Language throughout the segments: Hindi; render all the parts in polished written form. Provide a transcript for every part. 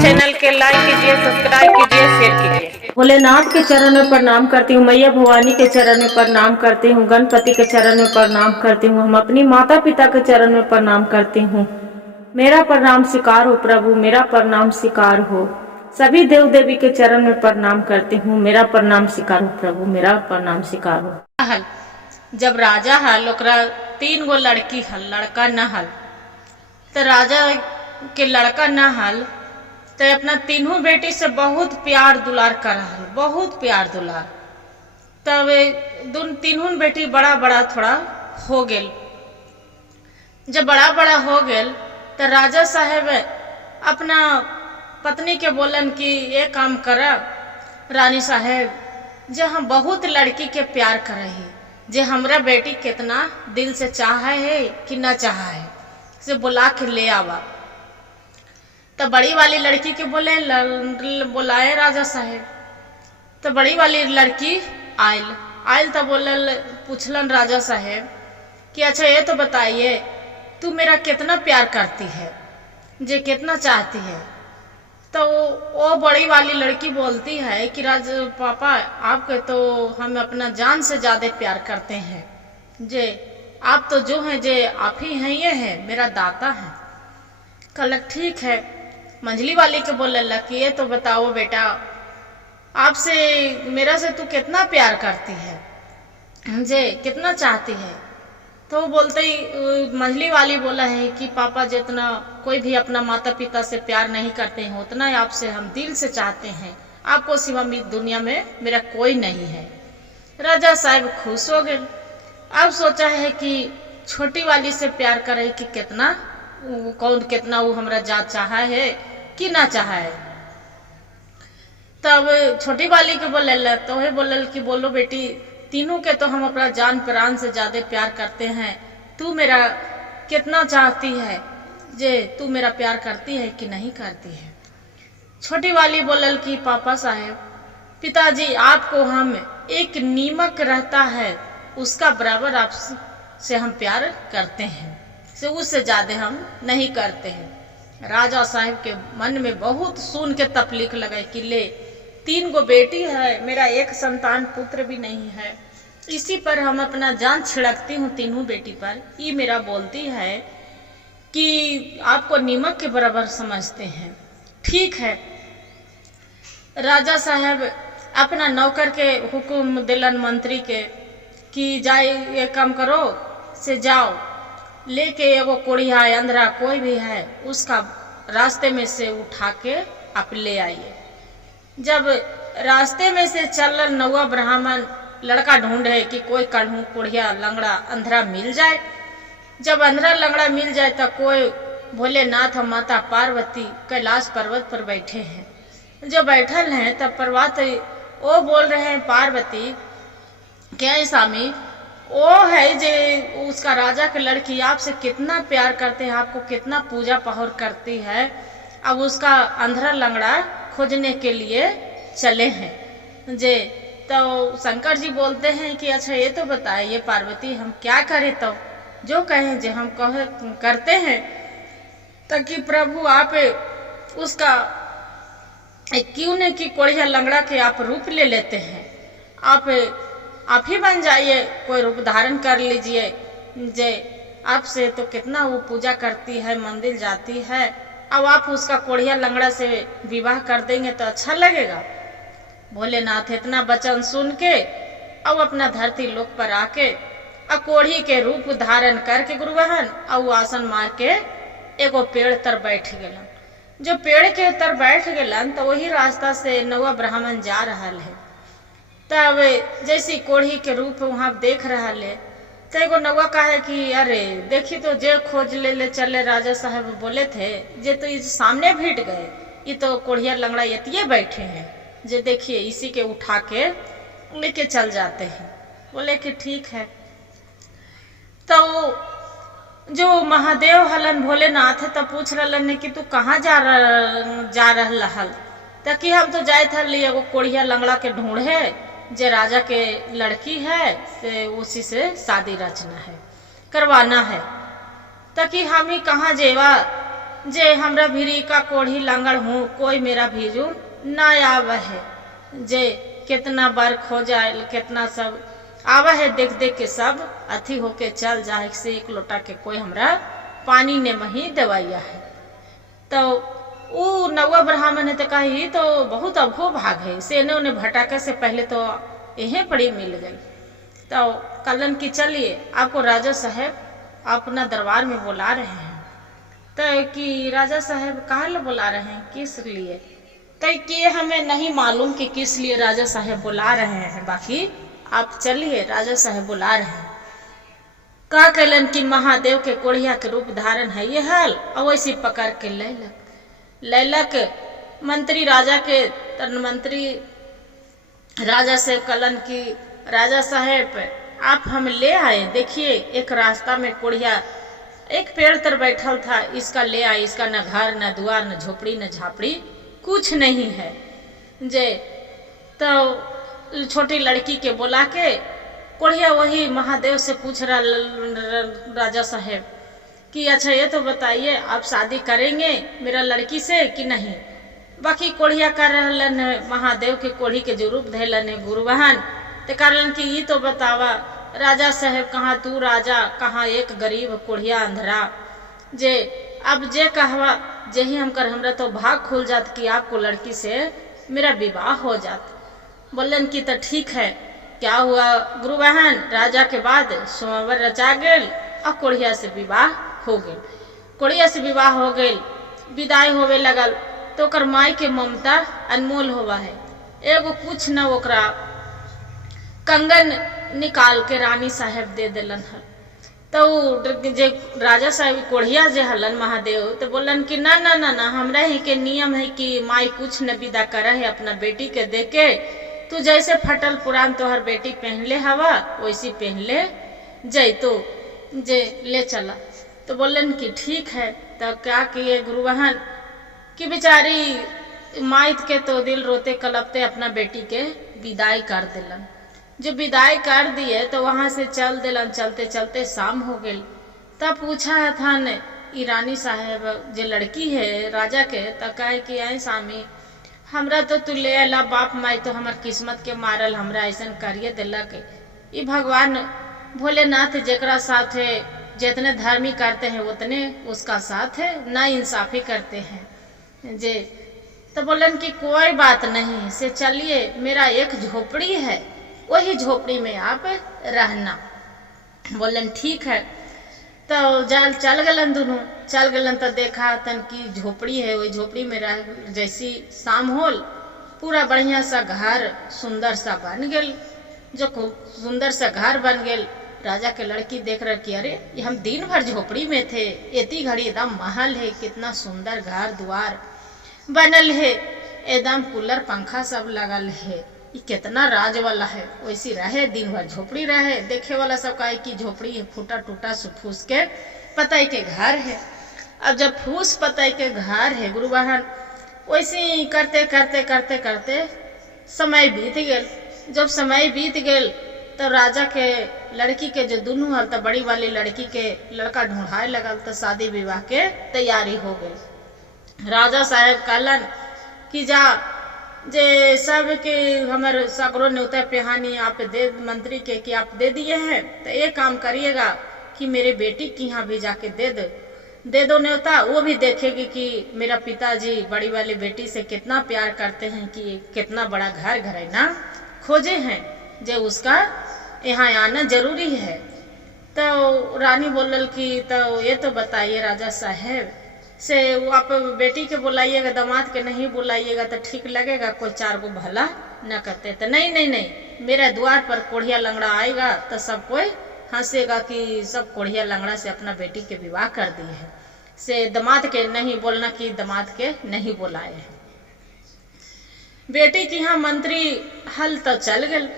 चैनल के लाइक कीजिए, सब्सक्राइब कीजिए, शेयर कीजिए। भोलेनाथ के चरण में प्रणाम करती हूँ, मैया भवानी के चरण में प्रणाम करती हूँ, गणपति के चरण में प्रणाम करती हूँ, हम अपनी माता पिता के चरण में प्रणाम करती हूँ। मेरा प्रणाम स्वीकार हो प्रभु, मेरा प्रणाम स्वीकार हो। सभी देव देवी के चरण में प्रणाम करती हूँ, मेरा प्रणाम स्वीकार हो प्रभु, मेरा प्रणाम स्वीकार हो। जब राजा हल ओकरा 3 गो लड़की हल, लड़का न हल, तो राजा के लड़का न हल तो अपना तीनों बेटी से बहुत प्यार दुलार कर हल, बहुत प्यार दुलार। तब तीनों बेटी बड़ा बड़ा थोड़ा हो गेल। जब बड़ा बड़ा हो गेल तो राजा साहेब अपना पत्नी के बोलन कि ये काम कर रानी साहेब, जे हम बहुत लड़की के प्यार करे ही, जे हमरा बेटी कितना दिल से चाहा है कि ना चाहा है, से बुला के ले आवा। तो बड़ी वाली लड़की के बुलाए राजा साहेब। तो बड़ी वाली लड़की आयल तो पूछलन राजा साहेब कि अच्छा ये तो बताइए, तू मेरा कितना प्यार करती है, जे कितना चाहती है। तो वो बड़ी वाली लड़की बोलती है कि पापा आपके तो हम अपना जान से ज्यादा प्यार करते हैं, जे आप तो जो हैं जे आप ही हैं, ये है मेरा दाता है। कल ठीक है। मंझली वाली के बोले कि ये तो बताओ बेटा, आपसे मेरा से तू कितना प्यार करती है, जे कितना चाहती है। तो बोलते ही मंझली वाली बोला है कि पापा जितना कोई भी अपना माता पिता से प्यार नहीं करते हैं, उतना ही आपसे हम दिल से चाहते हैं। आपको सिवा दुनिया में मेरा कोई नहीं है। राजा साहब खुश हो गए। अब सोचा है कि छोटी वाली से प्यार करे कि कितना कौन कितना वो हमरा जात चाहा है कि ना चाहा है। तब छोटी वाली के बोले तो है बोलल कि बोलो बेटी, तीनों के तो हम अपना जान प्राण से ज्यादा प्यार करते हैं, तू मेरा कितना चाहती है, जे तू मेरा प्यार करती है कि नहीं करती है। छोटी वाली बोलल कि पापा साहेब, पिताजी आपको हम एक नीमक रहता है उसका बराबर आपसे हम प्यार करते हैं, से उससे ज्यादा हम नहीं करते हैं। राजा साहब के मन में बहुत सुन के तकलीफ लगे कि ले 3 गो बेटी है, मेरा एक संतान पुत्र भी नहीं है, इसी पर हम अपना जान छिड़कती हूँ तीनों बेटी पर। ये मेरा बोलती है कि आपको नीमक के बराबर समझते हैं। ठीक है। राजा साहब अपना नौकर के हुक्म दिलन मंत्री के कि जाए ये काम करो, से जाओ लेके एगो कोढ़िया अंधरा कोई भी है उसका रास्ते में से उठा के आप ले आइए। जब रास्ते में से चल नौवा ब्राह्मण लड़का ढूंढे कि कोई कोढ़िया लंगड़ा अंधरा मिल जाए। जब अंधरा लंगड़ा मिल जाए तो कोई भोलेनाथ और माता पार्वती कैलाश पर्वत पर बैठे हैं। जो बैठल हैं तब पार्वती वो बोल रहे हैं पार्वती, क्या है स्वामी, वो है जे उसका राजा की लड़की आपसे कितना प्यार करते हैं, आपको कितना पूजा पहर करती है, अब उसका अंधरा लंगड़ा खोजने के लिए चले हैं जे। तो शंकर जी बोलते हैं कि अच्छा ये तो बताइए पार्वती, हम क्या करें, तो जो कहें जे हम करते हैं, ताकि प्रभु आप उसका क्यों नहीं कि कोढ़िया लंगड़ा के आप रूप ले लेते हैं, आप ही बन जाइए, कोई रूप धारण कर लीजिए, जे आपसे तो कितना वो पूजा करती है, मंदिर जाती है, अब आप उसका कोढ़िया लंगड़ा से विवाह कर देंगे तो अच्छा लगेगा। भोलेनाथ इतना वचन सुन के अब अपना धरती लोक पर आके कोढ़ी के रूप धारण करके गुरु बहन अब आसन मार के एगो पेड़ तर बैठ गलन। जो पेड़ के तर बैठ गलन तो वही रास्ता से नौवा ब्राह्मण जा रहा है। तब जैसी कोढ़ी के रूप वहां देख रहा है तो एगो नौवा कहा कि अरे देखी तो जे खोज ले चले राजा साहब बोले थे, जे तो इस सामने भिड़ गए, ये तो कोढ़िया लंगड़ा यतिये बैठे हैं, जे देखिए इसी के उठा के लेके चल जाते हैं। बोले कि ठीक है। तो जो महादेव हलन भोलेनाथ तो पूछ रहलन कि तू कहाँ जा रहा हल, ताकि हम तो जाए थे एगो कोढ़िया लंगड़ा के ढूंढे जे राजा के लड़की है, से उसी से शादी रचना है, करवाना है, ताकि हम ही कहाँ जेवा जे हमरा भीरी का कोढ़ी लांगड़ हूँ, कोई मेरा भीरू ना आवे है। जे कितना बार खो जाए, कितना सब आवा है, देख देख के सब अथी होके चल जाए से एक लोटा के कोई हमरा पानी ने मही दवाइया है। तो ऊ नौवा ब्राह्मण है तो कही तो बहुत अभो भाग है से ने उन्हें भटाके से पहले तो यहीं पड़ी मिल गई। तो कलन की चलिए आपको राजा साहब अपना दरबार में बुला रहे हैं। तो कि राजा साहब कहाँ ले बुला रहे हैं, किस लिए? तो कि हमें नहीं मालूम कि किस लिए राजा साहब बुला रहे हैं, बाकी आप चलिए राजा साहब बुला रहे हैं। का कलन की महादेव के कोढ़िया के रूप धारण है ये हाल, और वैसे पकड़ के लैलक मंत्री राजा के तन मंत्री राजा से कलन की राजा साहेब आप हम ले आए, देखिए एक रास्ता में कोढ़िया एक पेड़ तर बैठल था, इसका ले आए, इसका न घर न द्वार न झोपड़ी न झापड़ी कुछ नहीं है। जे तो छोटी लड़की के बुला के कोढ़िया वही महादेव से पूछ रहा राजा साहेब कि अच्छा ये तो बताइए आप शादी करेंगे मेरा लड़की से कि नहीं? बाकी कोढ़िया कर रहलन महादेव के कोढ़ी के जो रूप धैलन गुरुवाहन ते करलन कि ये तो बतावा राजा साहेब कहाँ तू राजा कहाँ एक गरीब कोढ़िया अंधरा, जे अब जे कहवा जेही हम कर हमरा तो भाग खुल जात कि आपको लड़की से मेरा विवाह हो जात। बोलन की तो ठीक है। क्या हुआ गुरुवाहन, राजा के बाद सोमवार रचा गेल और कोढ़िया से विवाह हो गए। कोढ़िया से विवाह हो गए, विदाई होवे लगल तो ओकर माई के ममता अनमोल होवा है। एगो कुछ न ओकरा कंगन निकाल के रानी साहब दे दिलन हल। तो जे राजा साहब कोढ़िया जे हलन महादेव तो बोलन कि ना ना ना ना हमरा ही के नियम है कि माई कुछ न विदा करे है अपना बेटी के दे के, तू जैसे फटल पुरान तोहर बेटी पहनले हवा वैसी पहनले जैतो जे ले चला। तो बोलन कि ठीक है। तो क्या किए गुरुवाहन कि बेचारी माइत के तो दिल रोते कलपते अपना बेटी के विदाई कर दिलन। जब विदाई कर दिए तो वहां से चल दिलन, चलते चलते शाम हो गई। तब पूछा था न रानी साहब जो लड़की है राजा के, तब कहे कि आई स्वामी हमरा तो तू ले अला, बाप माई तो हमार किस्मत के मारल हमरा ऐसा करिए दिलक। ये भगवान भोलेनाथ जेकरा साथ है जितने धर्मी करते हैं उतने उसका साथ है, ना इंसाफी करते हैं जे। तो बोलन कि कोई बात नहीं से चलिए मेरा एक झोपड़ी है वही झोपड़ी में आप रहना। बोलन ठीक है। तो चल गलन दोनों, चल गलन तो देखा तन की झोपड़ी है, वही झोपड़ी में रह जैसी शाम होल पूरा बढ़िया सा घर सुंदर सा बन गेल। जो खूब सुंदर सा घर बन गेल, राजा के लड़की देख रहे कि अरे ये हम दिन भर झोपड़ी में थे, इतनी घड़ी एकदम महल है, कितना सुंदर घर द्वार बनल है, एकदम कूलर पंखा सब लगल है, ये कितना राज वाला है। वैसी रहे दिन भर झोपड़ी रहे, देखे वाला सब कहे कि झोपड़ी है फूटा टूटा फूस के पतई के घर है। अब जब फूस पतई के घर है गुरुवाहन, वैसे करते करते करते करते समय बीत गेल। जब समय बीत गेल तो राजा के लड़की के जो दोनों हल तो बड़ी वाली लड़की के लड़का ढूंढाए लगल, तो शादी विवाह के तैयारी हो गई। राजा साहब कहलन कि जा जे सब के हमारे सगरो न्योता पेहानी आप दे मंत्री के कि आप दे दिए हैं, तो एक काम करिएगा कि मेरे बेटी की यहाँ भी जाके दे दो न्योता। वो भी देखेगी कि मेरा पिताजी बड़ी वाली बेटी से कितना प्यार करते हैं, कि कितना बड़ा घर घरैना खोजे हैं, जो उसका यहाँ आना जरूरी है। तो रानी बोलल कि तो ये तो बताइए राजा साहब से आप बेटी के बुलाइएगा दामाद के नहीं बुलाइएगा तो ठीक लगेगा, कोई चार गो भला न करते। तो नहीं नहीं नहीं, मेरे द्वार पर कोढ़िया लंगड़ा आएगा तो सब कोई हंसेगा कि सब कोढ़िया लंगड़ा से अपना बेटी के विवाह कर दिए है, से दामाद के नहीं बोलना कि दामाद के नहीं बुलाए हैं। बेटी की यहाँ मंत्री हल तो चल गए।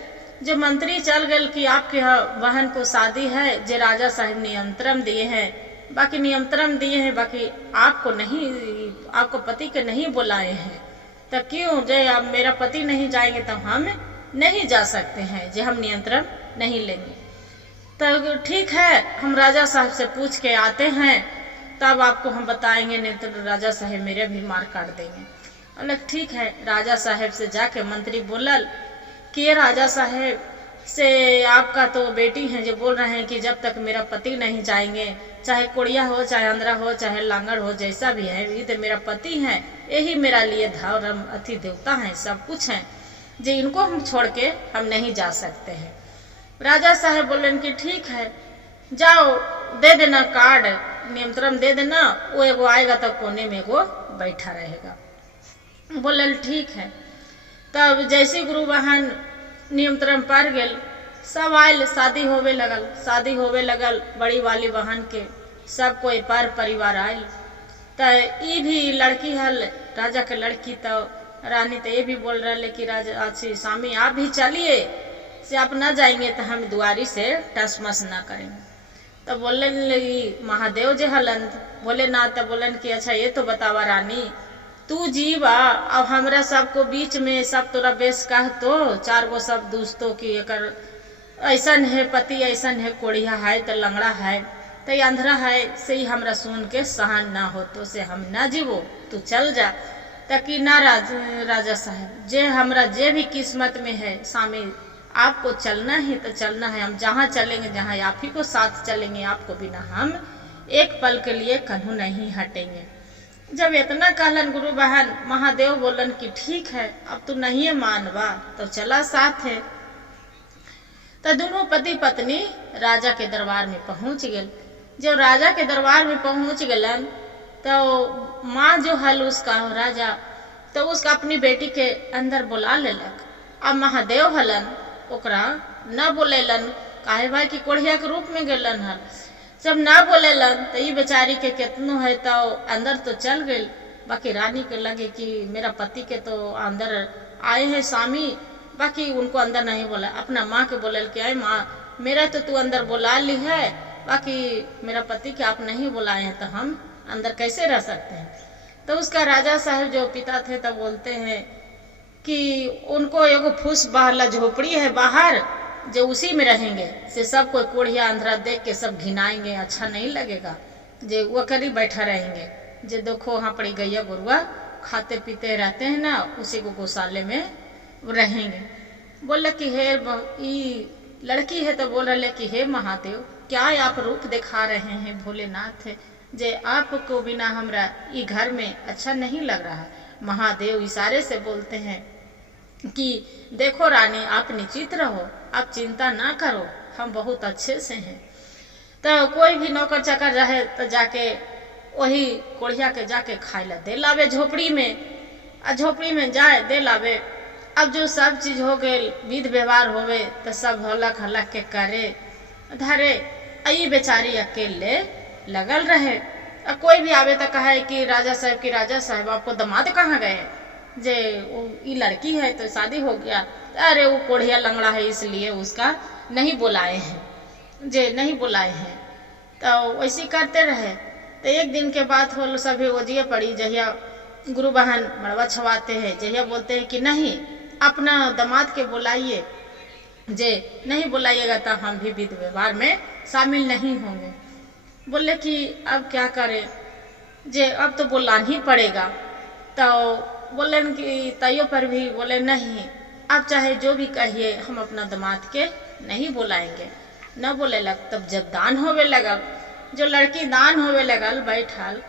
जो मंत्री चल गए कि आपके बहन को शादी है, जो राजा साहब नियंत्रण दिए हैं, बाकी नियंत्रण दिए हैं, बाकी आपको नहीं, आपको पति के नहीं बुलाए हैं। तो क्यों जे अब मेरा पति नहीं जाएंगे तो हम नहीं जा सकते हैं, जे हम नियंत्रण नहीं लेंगे। तो ठीक है, हम राजा साहब से पूछ के आते हैं तब आपको हम बताएंगे, नहीं तो राजा साहेब मेरे भी मार काट देंगे। अलग ठीक है। राजा साहेब से जाके मंत्री बोलल कि ये राजा साहेब से आपका तो बेटी है जो बोल रहे हैं कि जब तक मेरा पति नहीं जाएंगे, चाहे कोड़िया हो, चाहे अंधरा हो, चाहे लांगड़ हो, जैसा भी है, ये तो मेरा पति है, यही मेरा लिए धर्म अति देवता है, सब कुछ है जी, इनको हम छोड़ के हम नहीं जा सकते हैं। राजा साहेब बोले कि ठीक है, जाओ दे देना कार्ड, निमंत्रण दे देना, वो एगो आएगा तो कोने में एगो बैठा रहेगा। बोलल ठीक है। तब जैसे गुरु बहन निमंत्रण पड़ गेल, सब आयल, शादी होवे लगल, बड़ी वाली बहन के सब कोई पर परिवार आयल। तो ये भी लड़की हल, राजा के लड़की, तो रानी तो ये भी बोल रहे कि राजा अच्छी स्वामी आप भी चलिए, से आप न जाएंगे तो हम द्वारी से टसमस ना करेंगे। तो बोले महादेव जे हलन बोले ना, तो बोलन कि अच्छा ये तो बतावा रानी, तू जीवा अब हमरा सबको बीच में सब तोरा बेस कह तो 4 गो सब दोस्तों की एकर ऐसन है पति, ऐसन है कोड़िया है, तो लंगड़ा है, तो अंधरा है, से ही हमरा सुन के सहन ना हो, तो से हम ना जीवो, तू चल जा। ताकि ना राजा साहब जे हमरा जे भी किस्मत में है स्वामी, आपको चलना है तो चलना है, हम जहाँ चलेंगे, जहाँ आप ही को साथ चलेंगे, आपको बिना हम एक पल के लिए कन्हू नहीं हटेंगे। जब इतना कहलन गुरु बहन, महादेव बोलन कि ठीक है, अब तू नहीं मानवा तो चला साथ है। तो दोनों पति पत्नी राजा के दरबार में पहुंच गए। जब राजा के दरबार में पहुंच गलन, तो माँ जो हल उसका राजा, तो उसका अपनी बेटी के अंदर बुला लेलक। अब महादेव हलन ओकरा न बोलेलन, काहे भाई कि कोढ़िया के रूप में गेलन हल। जब ना बोलेलन तो ये बेचारी के कितनो है, तो अंदर तो चल गई। बाकी रानी के लगे कि मेरा पति के तो अंदर आए हैं स्वामी, बाकी उनको अंदर नहीं बोला। अपना माँ के बोलल कि आए माँ, मेरा तो तू अंदर बुला ली है, बाकी मेरा पति के आप नहीं बुलाए हैं, तो हम अंदर कैसे रह सकते हैं। तो उसका राजा साहब जो पिता थे तब बोलते हैं कि उनको एगो फूस बहला झोपड़ी है बाहर, जो उसी में रहेंगे, से सब कोई कोढ़िया अंधरा देख के सब घिनाएंगे, अच्छा नहीं लगेगा, जे वो करीब बैठा रहेंगे, जे देखो वहाँ पड़ी गैया गुरुआ खाते पीते रहते हैं ना, उसी को गौशाले में रहेंगे। बोले कि हे लड़की है, तो बोल रहे कि हे महादेव, क्या आप रूप दिखा रहे हैं भोलेनाथ, जे आपको बिना हमरा ये घर में अच्छा नहीं लग रहा है। महादेव इशारे से बोलते हैं कि देखो रानी, आप निश्चित रहो, आप चिंता ना करो, हम बहुत अच्छे से हैं। तो कोई भी नौकर चाकर रहे तो जाके वही कोढ़िया के जाके खाए ला दे लावे झोपड़ी में, झोपड़ी में जाए दे लावे। अब जो सब चीज हो गए, विध व्यवहार होवे, तो सब हलक हलक के करे धरे, आई बेचारी अकेले लगल रहे। कोई भी आवे तो कहे कि राजा साहब आपको दामाद कहाँ गए, जे ये लड़की है तो शादी हो गया, अरे वो कोढ़िया लंगड़ा है इसलिए उसका नहीं बुलाए हैं। तो वैसे करते रहे। तो एक दिन के बाद हो सभी ओजिए पड़ी, जहिया गुरु बहन मड़वा छवाते हैं, जहिया बोलते हैं कि नहीं अपना दामाद के बुलाइए, जे नहीं बुलाइएगा तो हम भी विध व्यवहार में शामिल नहीं होंगे। बोले कि अब क्या करें, जे अब तो बुलाना ही पड़ेगा। तो बोले कि तैयो पर भी बोले नहीं, अब चाहे जो भी कहिए हम अपना दामाद के नहीं बुलाएंगे। न बोले लग। तब जब दान होवे लगल, जो लड़की दान होवे लगल बैठल,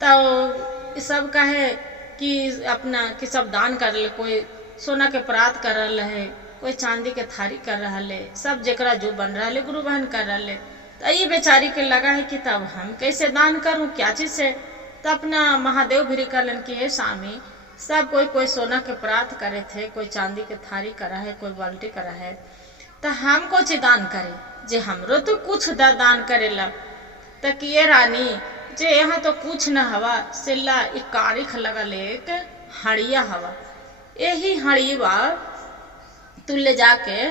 तो सब कहे कि अपना कि सब दान कर ले, कोई सोना के परात कर रहे, कोई चांदी के थारी कर रहे, सब जरा जो बन रहा गुरु बहन कर रहे। तो ये बेचारी के लगा है कि तब हम कैसे दान करूं, क्या चीज से। तो अपना महादेव भी करलन कि हे स्वामी, सब कोई सोना के परात करे थे, कोई चांदी के थारी करा है, कोई बाल्टी करा है, तो हम कुछ दान करे, जे हमरो तो कुछ दान करेला। तो कि रानी जे यहाँ तो कुछ न हवा, सिल्ला एक कारिख लगल एक हड़िया हवा, यही हड़ीवा तू ले जाके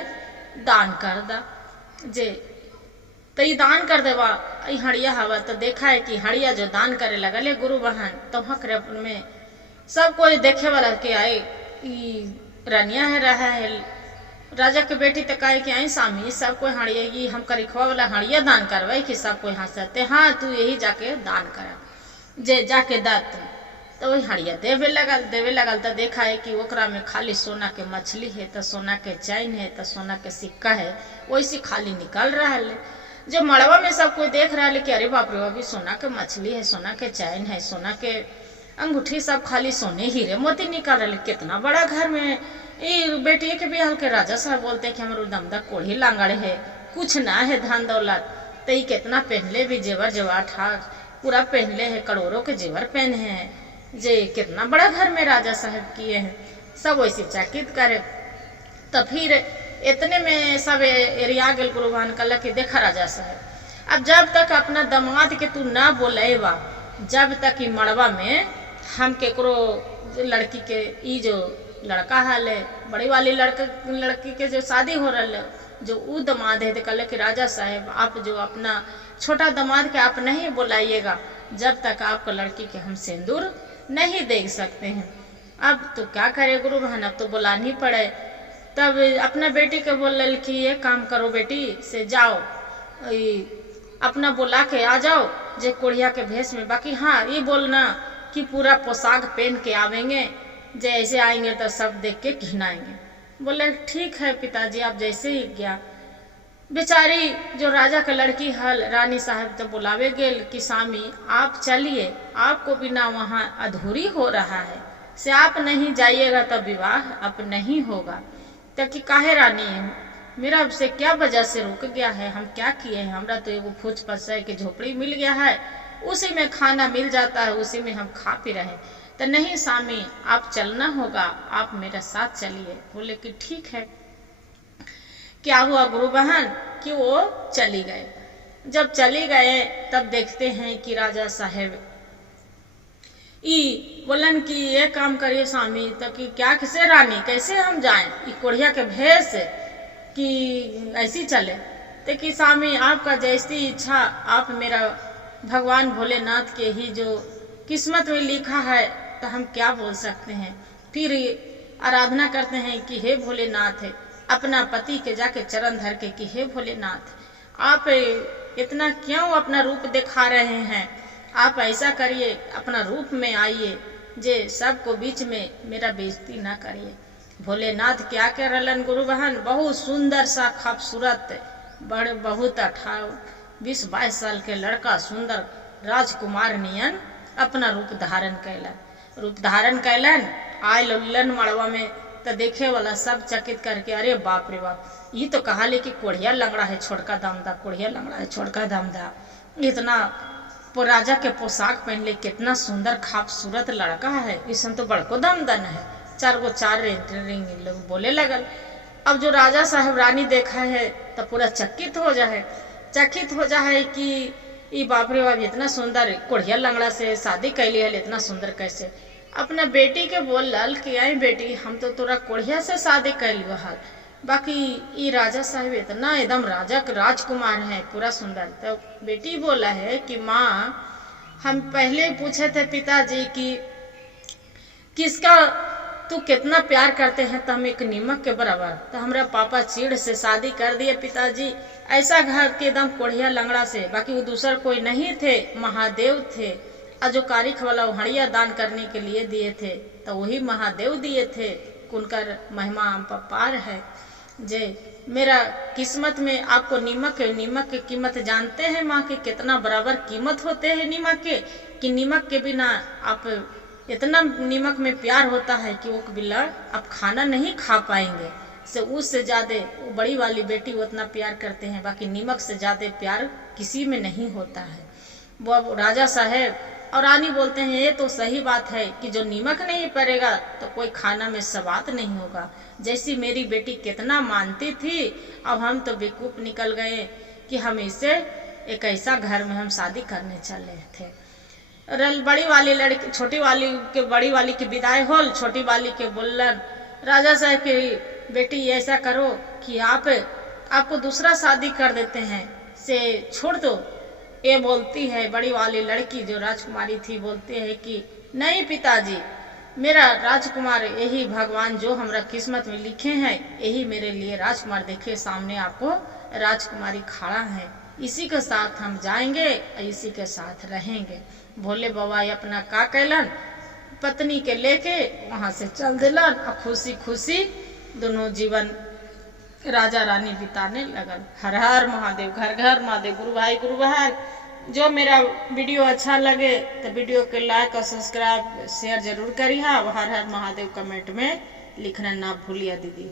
दान कर दा। जे तो ये दान कर देवा, ये हड़िया हवा। तो देखा है कि हड़िया जो दान करे लगल गुरु बहन, तो हकरे में सब कोई देखे वाला के आए, रनिया है रहा है राजा के बेटी तो कहे कि आई स्वामी सब कोई हड़िएगी हम करिखवा वाला हड़िया दान करवाई कि सब कोई हंसते। हाँ तू यही जाके दान करा जे जाके दात। तो वही हड़िया देवे लगल तो देखा है कि ओकरा में खाली सोना के मछली है, तो सोना के चैन है, तो सोना के सिक्का है, वैसी खाली निकल रहा है। जो मड़वा में सब कोई देख रहा है कि अरे बाप रे अभी सोना के मछली है, सोना के चैन है, सोना के अंगूठी, सब खाली सोने हीरे मोती निकाल रहे। कितना बड़ा घर में ये बेटी के बियाह के राजा साहब बोलते हैं कि हमारे दमदा कोढ़ी लांगड़ है, कुछ ना है धन दौलत। तो ये कितना पहनले भी जेवर जवार ठाक पूरा पहनले है, करोड़ों के जेवर पहने हैं, जे कितना बड़ा घर में राजा साहब किए हैं। सब वैसे चकित करे। तो फिर इतने में सब एरिया गेल गुरुभान कल कि देखा राजा साहब अब जब तक अपना दमाद के तू ना बोलेबा, जब तक ई मड़वा में हम केकरो लड़की के ई जो लड़का हाल है बड़ी वाली लड़की के जो शादी हो रहा है जो ऊ दमाद है, तो कल कि राजा साहब आप जो अपना छोटा दमाद के आप नहीं बुलाइएगा जब तक आपको लड़की के हम सिंदूर नहीं देख सकते हैं। अब तो क्या करे गुरु बहन, अब तो बुलानी पड़े। तब अपना बेटी के बोल कि ये काम करो बेटी से जाओ अपना बुला के आ जाओ जे कोढ़िया के भेष में। बाकी हाँ ये बोलना कि पूरा पोशाक पहन के आवेंगे, जैसे आएंगे तो सब देख के घिनाएंगे। बोले ठीक है पिताजी आप जैसे ही गया। बेचारी जो राजा का लड़की हल रानी साहब तो बुलावे गेल कि स्वामी आप चलिए, आपको बिना वहाँ अधूरी हो रहा है, से आप नहीं जाइएगा तो विवाह अब नहीं होगा। तो कि काहे रानी मेरा अब से क्या वजह से रुक गया है, हम क्या किए हैं, हमरा तो एगो फूच पसाई के झोपड़ी मिल गया है, उसी में खाना मिल जाता है, उसी में हम खा पी रहे। तो नहीं स्वामी आप चलना होगा, आप मेरे साथ चलिए। बोले कि ठीक है। क्या हुआ गुरु बहन कि वो चली गए। जब चली गए तब देखते हैं कि राजा साहेब बोलन कि ये काम करिए स्वामी, तो कि क्या किसे रानी कैसे हम जाएं कोढ़िया के भेष कि ऐसी चले। तो कि स्वामी आपका जैसी इच्छा, आप मेरा भगवान भोलेनाथ के ही जो किस्मत में लिखा है तो हम क्या बोल सकते हैं। फिर आराधना करते हैं कि हे भोलेनाथ है, अपना पति के जाके चरण धर के कि हे भोलेनाथ आप इतना क्यों अपना रूप दिखा रहे हैं, आप ऐसा करिए अपना रूप में आइए जे सबको बीच में मेरा बेइज्जती ना करिए। भोलेनाथ क्या कह रलन गुरु बहन, बहुत सुंदर सा खूबसूरत बड़े बहुत 20-22 साल के लड़का सुंदर राजकुमार नियन अपना रूप धारण कैलन आय लुल्लन मड़वा में। तो देखे वाला सब चकित करके अरे बाप रे बाप, ये तो कहा ले कि कोढ़िया लंगड़ा है छोड़का दामदा, कोढ़िया लंगड़ा है छोड़का दामदा। इतना राजा के पोशाक पहन ले, कितना सुंदर खूबसूरत लड़का है, इसमें तो बड़को दामदन है। 4 रिंग लोग बोले लगल। अब जो राजा साहब रानी देखा है तो पूरा चकित हो जाए कि ये बाप रे बाप इतना सुंदर कोढ़िया लंगड़ा से शादी कैली है, इतना सुंदर कैसे। अपना बेटी के बोल कि आई बेटी हम तो तोरा कोढ़िया से शादी कैली हल, बाकी ये राजा साहब इतना एकदम राजा राजकुमार है पूरा सुंदर। तो बेटी बोला है कि माँ हम पहले पूछे थे पिताजी कि किसका तू कितना प्यार करते हैं, तो हम एक नीमक के बराबर, तो हमारा पापा चीड़ से शादी कर दिए पिताजी, ऐसा घर के एकदम कोढ़िया लंगड़ा से। बाकी वो दूसर कोई नहीं थे, महादेव थे, और जो कारिख वाला हड़िया दान करने के लिए दिए थे तो वही महादेव दिए थे। उनकर महिमा पार है। जे मेरा किस्मत में आपको नीमक की कीमत जानते हैं माँ के कितना बराबर कीमत होते हैं नीमक के, कि नीमक के बिना आप इतना नीमक में प्यार होता है कि वो बिल्ला आप खाना नहीं खा पाएंगे। से उससे ज़्यादा वो बड़ी वाली बेटी उतना प्यार करते हैं, बाकी नीमक से ज़्यादा प्यार किसी में नहीं होता है। वो अब राजा साहेब और रानी बोलते हैं ये तो सही बात है कि जो नीमक नहीं पड़ेगा तो कोई खाना में स्वाद नहीं होगा। जैसी मेरी बेटी कितना मानती थी, अब हम तो बेवकूफ निकल गए कि हम इसे एक ऐसा घर में हम शादी करने चले थे। बड़ी वाली लड़की छोटी वाली के बड़ी वाली की विदाई होल, छोटी वाली के बोलन राजा साहब की बेटी ऐसा करो कि आपको दूसरा शादी कर देते हैं, से छोड़ दो। ये बोलती है बड़ी वाली लड़की जो राजकुमारी थी, बोलते हैं कि नहीं पिताजी मेरा राजकुमार यही भगवान जो हमरा किस्मत में लिखे हैं, यही मेरे लिए राजकुमार। देखिए सामने आपको राजकुमारी खड़ा है। इसी के साथ हम जाएंगे और इसी के साथ रहेंगे। भोले बाबा अपना का कैलन, पत्नी के लेके वहां से चल दिलन और खुशी खुशी दोनों जीवन राजा रानी बिताने लगल। हर हर महादेव, घर घर महादेव। गुरु भाई गुरु बहन, जो मेरा वीडियो अच्छा लगे तो वीडियो के लाइक और सब्सक्राइब शेयर जरूर करिए। हर हर महादेव कमेंट में लिखना ना भूलिए दीदी।